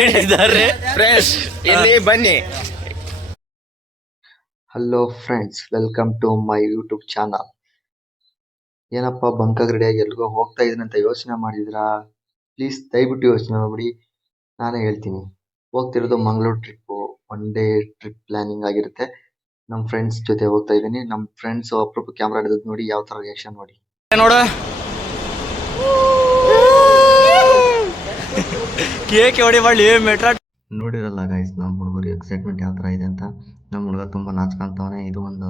ಇದ್ದಾರೆ ಫ್ರೆಂಡ್ಸ್, ಇಲ್ಲಿ ಬನ್ನಿ. Hello friends, welcome to my YouTube channel. ಏನಪ್ಪ ಬಂಕಾಗ್ ರೆಡಿಯಾಗಿ ಎಲ್ಗೋ ಹೋಗ್ತಾ ಇದೀನಿ ಅಂತ ಯೋಚನೆ ಮಾಡಿದ್ರಾ? ಪ್ಲೀಸ್ ದಯವಿಟ್ಟು ಯೋಚನೆ ಮಾಡ್ಬಿಡಿ. ನಾನೇ ಹೇಳ್ತೀನಿ. ಹೋಗ್ತಿರೋದು Mangaluru trip. One day trip planning ಆಗಿರುತ್ತೆ. ನಮ್ಮ ಫ್ರೆಂಡ್ಸ್ ಜೊತೆ ಹೋಗ್ತಾ ಇದ್ದೀನಿ. ನಮ್ಮ ಫ್ರೆಂಡ್ಸ್ ಅಪರೂಪ ಕ್ಯಾಮ್ರಾ ಹಿಡಿದು ನೋಡಿ ಯಾವ ತರ ರಿಯಾಕ್ಷನ್ ನೋಡಿ. ನೋಡ ಕೇಕ್ ಹೊಡಿ ಮಾಡಿ ಮೆಟ್ರಾ ನೋಡಿರಲ್ಲ ಗೈಸ್, ನಮ್ಮ ಹುಡುಗರು ಎಕ್ಸೈಟ್ಮೆಂಟ್ ಯಾವ ತರ ಇದೆ ಅಂತ. ನಮ್ಮ ಹುಡುಗ ತುಂಬಾ ನಾಚ್ಕೊಂತವನೆ. ಇದು ಒಂದು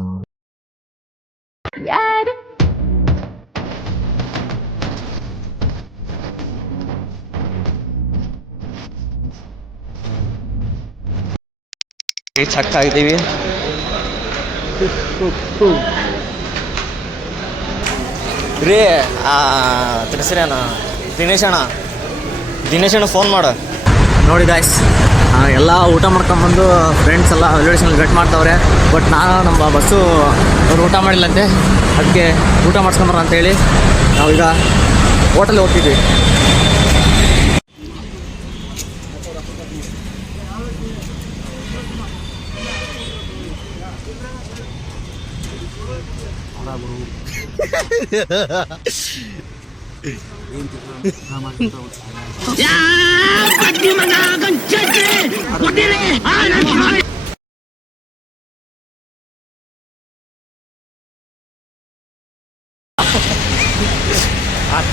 ಚಕ್ಕ ಆಗಿದ್ದೀವಿ. ರೀ ಹೆಸರೇನ ದಿನೇಶ್ ಅಣ್ಣ ಫೋನ್ ಮಾಡು. ನೋಡಿ ಗಾಯ್ಸ್, ಎಲ್ಲ ಊಟ ಮಾಡ್ಕೊಂಬಂದು ಫ್ರೆಂಡ್ಸ್ ಎಲ್ಲ ವೆಲ್ಯೂಡೇಷನ್ ಗಟ್ ಮಾಡ್ತಾವ್ರೆ. ಬಟ್ ನಾನು ನಮ್ಮ ಬಸ್ಸು ಅವ್ರು ಊಟ ಮಾಡಿಲ್ಲಂತೆ, ಅದಕ್ಕೆ ಊಟ ಮಾಡಿಸ್ಕೊಂಬರ ಅಂತೇಳಿ ನಾವೀಗ ಹೋಟೆಲ್ ಹೋಗ್ತಿದ್ವಿ.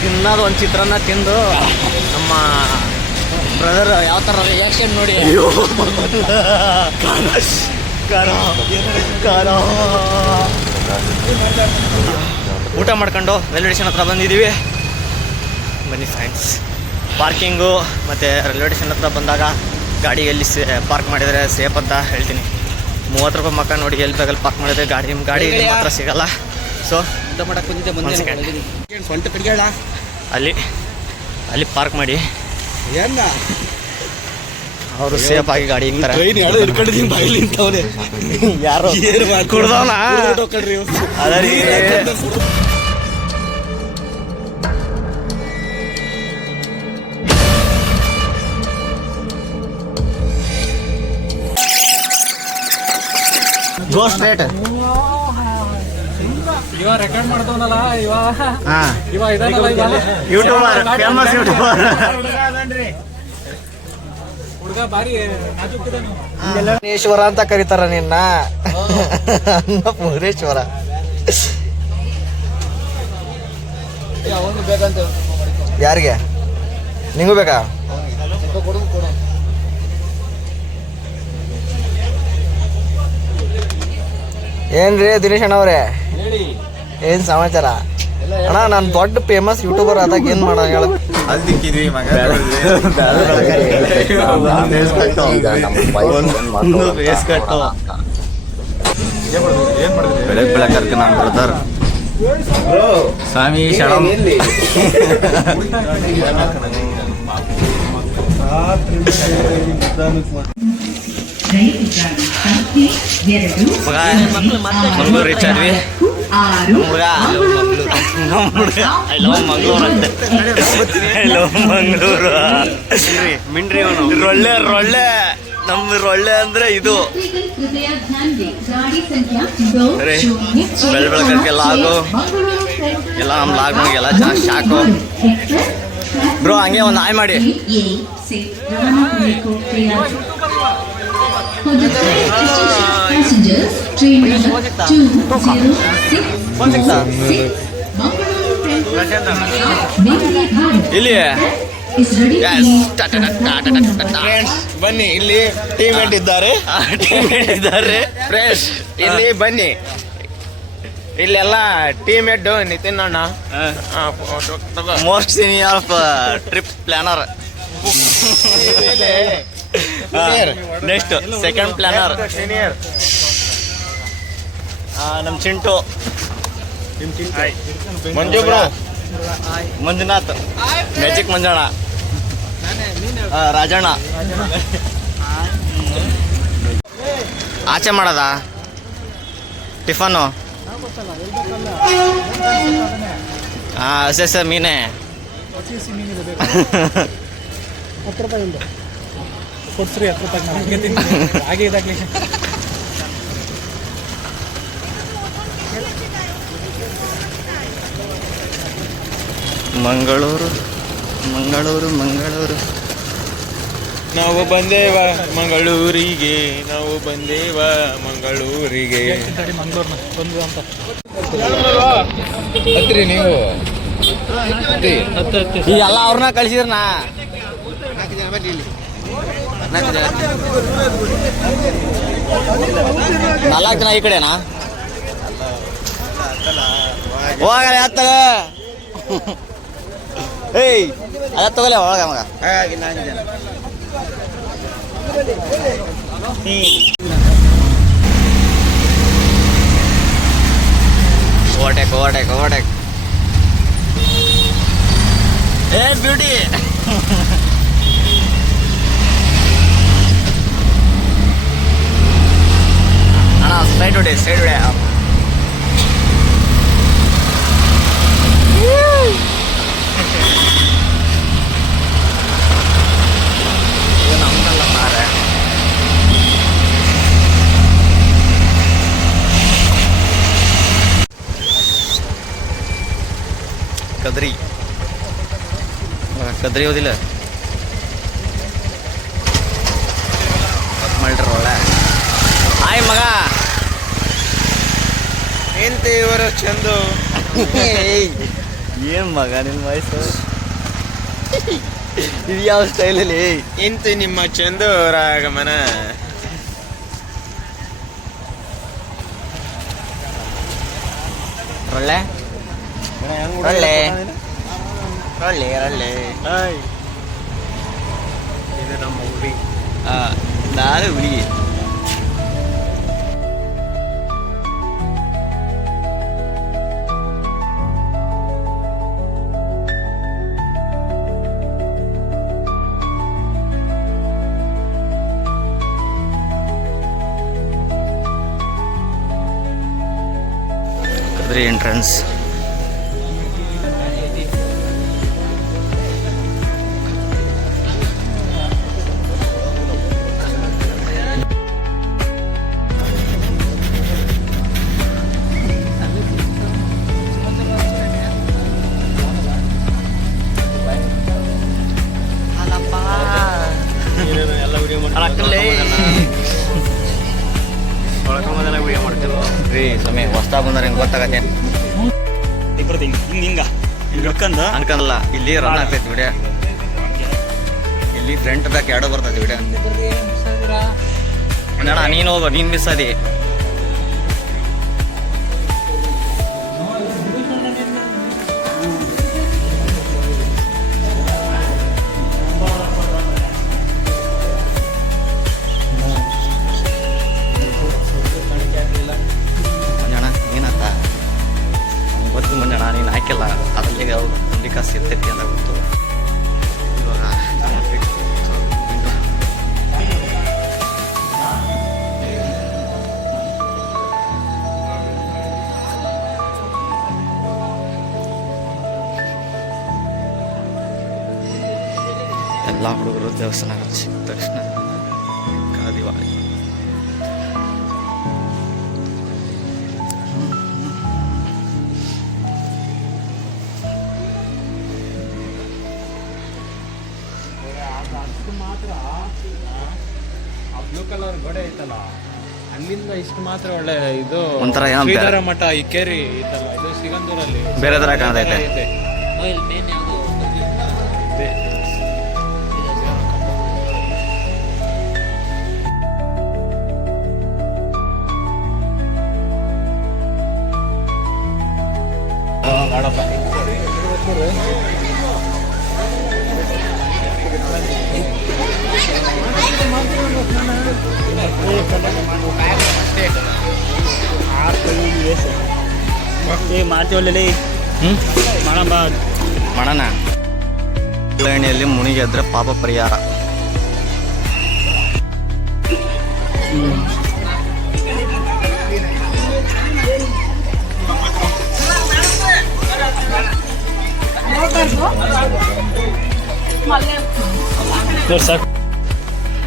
ತಿನ್ನೋದು ಒಂದು ಚಿತ್ರಾನ್ನ ತಿಂದು ನಮ್ಮ ಬ್ರದರ್ ಯಾವ ಥರ ರಿಯಾಕ್ಷನ್ ನೋಡಿ. ಊಟ ಮಾಡ್ಕೊಂಡು ರೈಲ್ವೆ ಸ್ಟೇಷನ್ ಹತ್ರ ಬಂದಿದ್ದೀವಿ. ಬನ್ನಿ ಫ್ರೆಂಡ್ಸ್. ಪಾರ್ಕಿಂಗು ಮತ್ತು ರೈಲ್ವೆ ಸ್ಟೇಷನ್ ಹತ್ರ ಬಂದಾಗ ಗಾಡಿ ಎಲ್ಲಿ ಪಾರ್ಕ್ ಮಾಡಿದರೆ ಸೇಫ್ ಅಂತ ಹೇಳ್ತೀನಿ. 30 ರೂಪಾಯಿ ಮಕ್ಕ ನೋಡಿ ಎಲ್ಲಿ ಬೇಕಲ್ಲಿ ಪಾರ್ಕ್ ಮಾಡಿದ್ರೆ ಗಾಡಿ ಮಾತ್ರ ಸಿಗಲ್ಲ. ಸೊ ಅಲ್ಲಿ ಪಾರ್ಕ್ ಮಾಡಿ ಅವರು ಸೇಫ್ ಆಗಿ ಗಾಡಿ ಯಾರು ಕುಡ್ದವನ ಗೋ ಸ್ಟ್ರೇಟ್. ಇವ ರೆಕಾರ್ಡ್ ಮಾಡ್ತವನಲ್ಲ, ಯೂಟ್ಯೂಬರ್, ಫೇಮಸ್ ಯೂಟ್ಯೂಬರ್ ಹುಡುಗ ಬಾರಿ ಅನ್ನಪೂರ್ಣೇಶ್ವರ ಅಂತ ಕರೀತಾರ ನಿನ್ನ. ಅನ್ನಪೂರ್ಣೇಶ್ವರ ಯಾರಿಗೆ? ನಿಂಗೂ ಬೇಕಾ? ಏನ್ರಿ ದಿನೇಶ್ ಅಣ್ಣ ಅವ್ರೆ, ಏನ್ ಸಮಾಚಾರ ಅಣ್ಣ? ನಾನು ದೊಡ್ಡ ಫೇಮಸ್ ಯೂಟ್ಯೂಬರ್ ಆದಾಗ ಏನ್ ಮಾಡೋಣ ಹೇಳ? ಬೆಳಗ್ಗೆ ನಮ್ಮ ಬ್ರದರ್ ಸ್ವಾಮಿ ಶರಣ ಮಂಗಳೂರು ರೀಚ್ ಆದ್ವಿ. ಮಂಗಳೂರು ಮಿಂಡ್ರಿ ರೊಳ್ಳೆ ನಮ್ಮ ರೊಳ್ಳೆ ಅಂದ್ರೆ ಇದು ಬೆಳಗ್ಗೆ ಲಾಗು ಎಲ್ಲ ನಮ್ಮ ಲಾಗ್ನಿಗೆಲ್ಲ ಶಾಕು. ಬ್ರೋ ಹಂಗೆ ಒಂದು ಆಯ್ ಮಾಡಿ. ಇಲ್ಲಿ ಬನ್ನಿ, ಇಲ್ಲಿ ಟೀಮ್ ಮೇಟ್ ಇದ್ದಾರೆ ಫ್ರೆಂಡ್ಸ್. ಇಲ್ಲಿ ಬನ್ನಿ, ಇಲ್ಲೆಲ್ಲ ಟೀಮ್ ಮೇಟ್ ನಿತಿನ್ ಅಣ್ಣ, most senior of trip planner. Next second planner senior ನಮ್ಮ ಚಿಂಟು, ಮಂಜು ಬ್ರೋ, ಮಂಜುನಾಥ್, ಮ್ಯಾಜಿಕ್ ಮಂಜಣ್ಣ, ರಾಜಣ್ಣ. ಆಚೆ ಮಾಡೋದ ಟಿಫನ್ನು? ಸರ್ ಮೀನೇ. ಕೊಡ್ಸ್ರಿ ಹತ್ರ ತಕ್ಕ ಹಂಗೆ ತಿಂತೀನಿ ಹಾಗೆ ಇದಾಗ್ಲಿ. ಮಂಗಳೂರು ಮಂಗಳೂರು ಮಂಗಳೂರು. ನಾವು ಬಂದೇವ ಮಂಗಳೂರಿಗೆ, ನಾವು ಬಂದೇವ ಮಂಗಳೂರಿಗೆ. ತಡಿ ಮಂಗ್ಳೂರ್ನ ಬಂದು ಅಂತ ಹತ್ರಿ ನೀವು ಈಗ ಎಲ್ಲ ಅವ್ರನ್ನ ಕಳಿಸಿದ್ರನಾ? 4 ಜನ ಈ ಕಡೆನಾ? ಹೋಗಲ್ಲ ಯಾತ್ತಾಗ ಏಯ್ ಅದ ತಗೊಲ್ಲ ಒಳಗ ಮಗ. Overtake overtake overtake. ಏ ಬ್ಯೂಟಿ ಅಣ್ಣ ಸ್ಟ್ರೈಟ್ ಹೊಡಿ ಸ್ಟ್ರೈಟ್ ಹೊಡಿ. ಇದು ನಮ್ದಲ್ಲ ಮಾರೆ. ಕದ್ರಿ ಕದ್ರಿ ಓದಿಲ್ಲ ಮಾಡ್ರ ಒಳ್ಳೆ. ಆಯ್ ಮಗ ಎಂತ ಇವರು ಚಂದು. ಏನ್ ಮಗ ನಿನ್ನ ವಯಸ್ಸು ಇದು ಯಾವ ಸ್ಟೈಲಲ್ಲಿ? ಎಂತ ನಿಮ್ಮ ಚಂದು ರಾಗಮನ. ಒಳ್ಳೆ ಒಳ್ಳೆ ಒಳ್ಳೆ ಒಳ್ಳೆ. ಇದು ನಮ್ಮ ಹುಡುಗಿ. ನಾನು ಹುಡುಗಿ. ಕದ್ರಿ ಎಂಟ್ರೆನ್ಸ್. ಎಲ್ಲ ವಿಡಿಯೋ ಒಳಕೊಂಬದೆಲ್ಲ ವಿಡಿಯೋ ಮಾಡ್ತೀವಿ ರೀ ಸಮಯ ಹೊಸ್ತಾ ಬಂದ್ರೆ ಹೆಂಗೆ ಗೊತ್ತಾಗತ್ತೆ ಇಬ್ಬರದ್ದು ಹಿಂಗ ಹಿಡ್ಕಂದು ಅನ್ಕಲ್ಲ. ಇಲ್ಲಿ ರನ್ ಆಗ್ತೈತಿ ವಿಡಿಯೋ, ಇಲ್ಲಿ ಫ್ರಂಟ್ ಬ್ಯಾಕ್ ಎರಡೂ ಬರ್ತೈತಿ ವಿಡಿಯೋ. ಅಣ್ಣ ನೀನು ಹೋಗ, ನೀನು ಮಿಸ್ ಅದಿ. ಮಂಜಣ್ಣ ಏನತ್ತ ಗೊತ್ತು ಮಂಜಣ್ಣ, ನೀನು ಹಾಕಿಲ್ಲ ಅದ್ರಲ್ಲಿ ಕಾಸು ಇರ್ತೈತಿ ಅಂತ ಗೊತ್ತು. ಇವಾಗ ಎಲ್ಲ ಹುಡುಗರು ದೇವಸ್ಥಾನ ಸಿಕ್ಕ ತಕ್ಷಣ ಕಾದಿವಾಳಿ. ಮಾತ್ರ ಬ್ಲೂ ಕಲರ್ ಗೋಡೆ ಐತಲ್ಲ ಅಲ್ಲಿಂದ ಇಷ್ಟು ಮಾತ್ರ ಒಳ್ಳೆ ಇದು ಒಂಥರ ಏನೋ ಶ್ರೀಧರ ಮಠ ಇಕ್ಕೇರಿ ಐತಲ್ಲ, ಇದು ಸಿಗಂದೂರಲ್ಲಿ ಬೇರೆ ಥರ ಕಾಣ್ತೈತೆ. ಐತೆ. ಮಾಡ್ತೀವಲ್ಲಿ ಮಾಡೋಣ. ಎಣ್ಣೆಯಲ್ಲಿ ಮುನಿಗೆದ್ರೆ ಪಾಪ ಪರಿಹಾರ.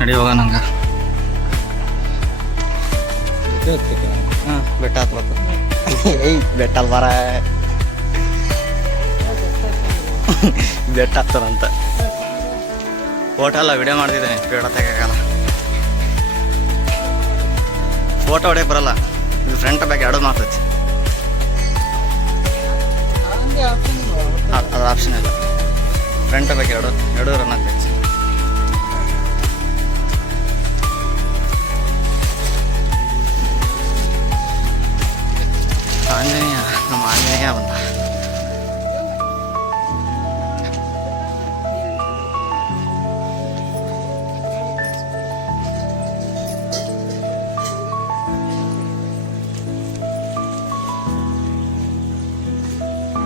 ನಡಿ ಹೋಗೋಣ ನಂಗೆ. ಹಾಂ ಬೆಟ್ಟ ಹತ್ಬೇಕು. ಏಯ್ ಬೆಟ್ಟ ಅಲ್ಲಿ ಬರ ಬೆಟ್ಟ ಹತ್ತಾರಂತ ಫೋಟೋ ಎಲ್ಲ ವಿಡಿಯೋ ಮಾಡ್ತಿದ್ದೇನೆ, ವಿಡಿಯೋ ತೆಗೋಕ್ಕಲ್ಲ, ಫೋಟೋ ಹೊಡೆಯಕ್ಕೆ ಬರಲ್ಲ. ಇದು ಫ್ರಂಟ್ ಬ್ಯಾಕ್ ಎರಡು ಮಾಡ್ತೈತಿ, ಅದ್ರ ಆಪ್ಷನ್ ಇಲ್ಲ. ಫ್ರಂಟ್ ಬ್ಯಾಕ್ ಎರಡು ರನ್ ಆಗ್ತೈತಿ. ಆಂಜನೇಯ, ನಮ್ಮ ಆಂಜನೇಯ ಬಂದ.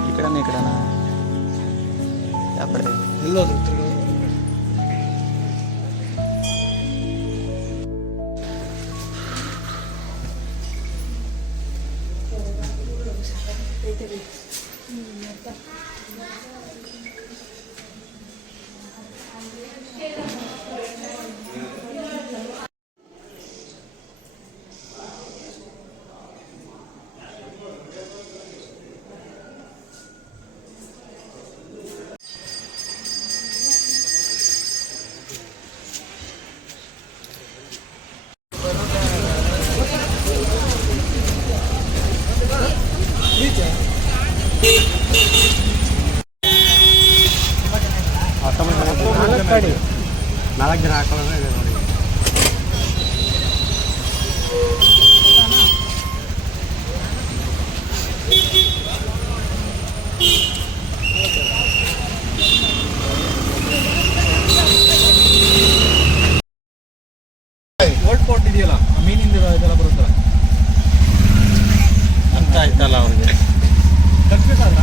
ಈ ಕಡೆನಾ ಯಾವ ಕಡೆ ಎಲ್ಲೋದು ನಾಲ್ಕು ಜನ ಹಾಕೊಳ್ಳೋಣ ನೋಡಿ. ಓಟ್ ಇದೆಯಲ್ಲ ಮೀನಿಂದ ಇದೆಲ್ಲ ಬರುತ್ತಲ್ಲ ಅರ್ಥ ಆಯ್ತಲ್ಲ ಅವ್ರಿಗೆ. ಕಟ್ಬೇಕಲ್ಲ